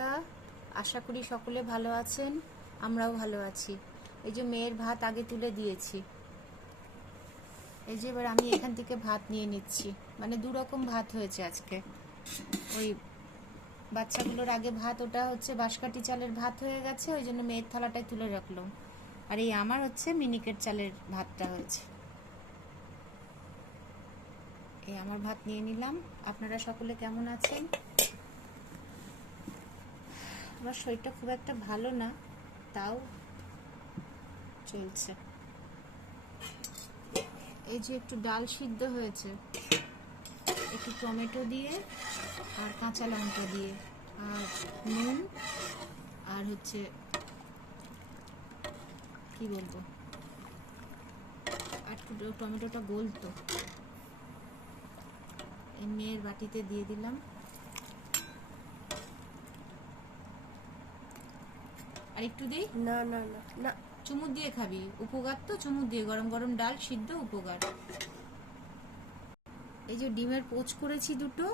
বন্ধুরা, আশা করি সকলে ভালো আছেন, আমরাও ভালো আছি। এই যে মেয়ের ভাত আগে তুলে দিয়েছি, এই যে এবার আমি এখান থেকে ভাত নিয়ে নিচ্ছি। মানে দু রকম ভাত হয়েছে আজকে। ওই বাচ্চাগুলোর আগে ভাত, ওটা হচ্ছে বাঁশকাঠি চালের ভাত হয়ে গেছে, ওই জন্য মেয়ের থালাটাই তুলে রাখলাম। আর এই আমার হচ্ছে মিনিকেট চালের ভাতটা হয়েছে। এই আমার ভাত নিয়ে নিলাম। আপনারা সকলে কেমন আছেন? আমার শরীরটা খুব একটা ভালো না, তাও চলছে। এই যে একটু ডাল সিদ্ধ হয়েছে, একটু টমেটো দিয়ে আর কাঁচা লঙ্কা দিয়ে আর নুন আর হচ্ছে কি বলবো, আর টমেটোটা গলতো, এই মেয়ের বাটিতে দিয়ে দিলাম। আর একটু দিই? না না না না, চুমুক দিয়ে খাবি, উপকার তো। চুমুক দিয়ে, গরম গরম ডাল সিদ্ধ, উপকার। এই যে ডিমের পোচ করেছি দুটো,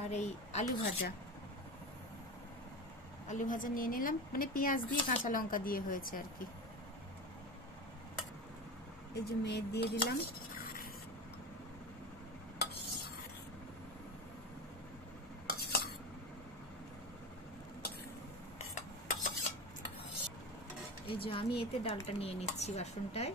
আর এই আলু ভাজা নিয়ে নিলাম। মানে পেঁয়াজ দিয়ে কাঁচা লঙ্কা দিয়ে হয়েছে আর কি। এই যে মেয়ের দিয়ে দিলাম। এই যে আমি এতে ডালটা নিয়ে নিচ্ছি বাসনটায়।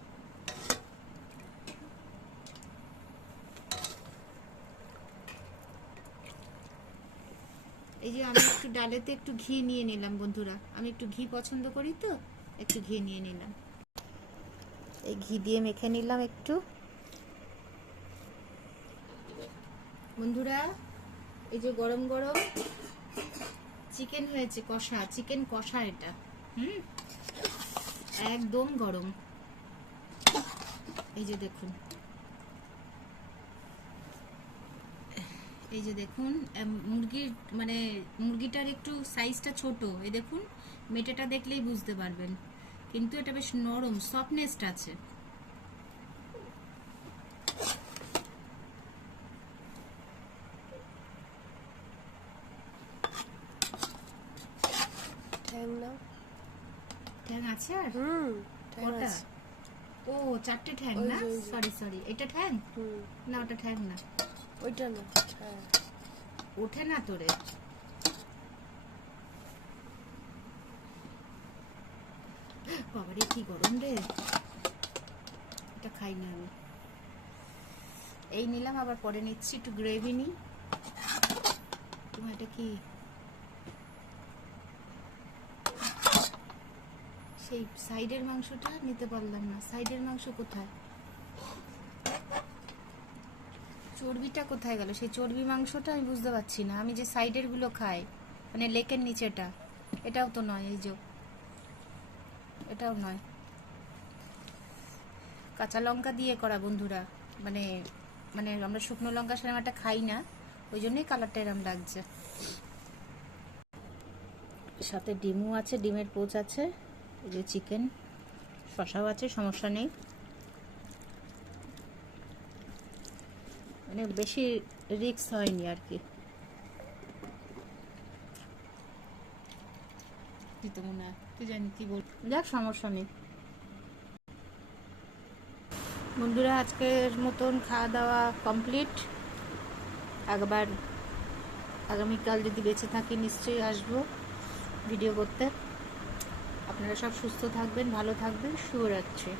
এই যে আমি একটু ডালেতে একটু ঘি নিয়ে নিলাম বন্ধুরা, আমি একটু ঘি পছন্দ করি তো, একটু ঘি নিয়ে নিলাম। এই ঘি দিয়ে মেখে নিলাম একটু। বন্ধুরা, এই যে গরম গরম চিকেন হয়েছে, কষা চিকেন কষা, এটা একদম গরম। এই যে দেখুন, এই যে দেখুন, মুরগির মানে মুরগিটার একটু সাইজটা ছোট, এই দেখুন, মেটেটা দেখলেই বুঝতে পারবেন, কিন্তু এটা বেশ নরম, সফটনেস আছে। ঠ্যাং আছে আর কটা? ও, 4টে ঠ্যাং না? সরি, এটা ঠ্যাং না, ওটা ঠ্যাং না, ওইটা না, ওঠে না তোরে। বাবারে কি গরম রে, এটা খাই না আমি। এই নিলাম, আবার পরে নিচ্ছি, একটু গ্রেভি নি। তোমার এটা কি সেই সাইডের মাংসটা নিতে পারলাম না। সাইডের মাংস কোথায়? চর্বিটা কোথায় গেল? সেই চর্বি মাংসটা আমি বুঝতে পারছি না। আমি যে সাইডের গুলো খাই, মানে লেকের নিচেটা, এটাও তো নয়। এই যে এটাও নয়। কাঁচা লঙ্কা দিয়ে করা বন্ধুরা, মানে মানে আমরা শুকনো লঙ্কা সেরকম একটা খাই না, ওই জন্যই কালারটা এরকম লাগছে। সাথে ডিমও আছে, ডিমের পোচ আছে, এই যে চিকেন, শসাও আছে, সমস্যা নেই। মানে বেশি রিস্ক হয়নি আর কি। কি তো মনে হয়, কি জানি কি বল, যাক সমস্যা নেই। বন্ধুরা, আজকের মতন খাওয়া দাওয়া কমপ্লিট। একবার আগামীকাল যদি বেঁচে থাকি নিশ্চয়ই আসবো ভিডিও করতে। আপনারা সব সুস্থ থাকবেন, ভালো থাকবেন, শুভরাত্রি।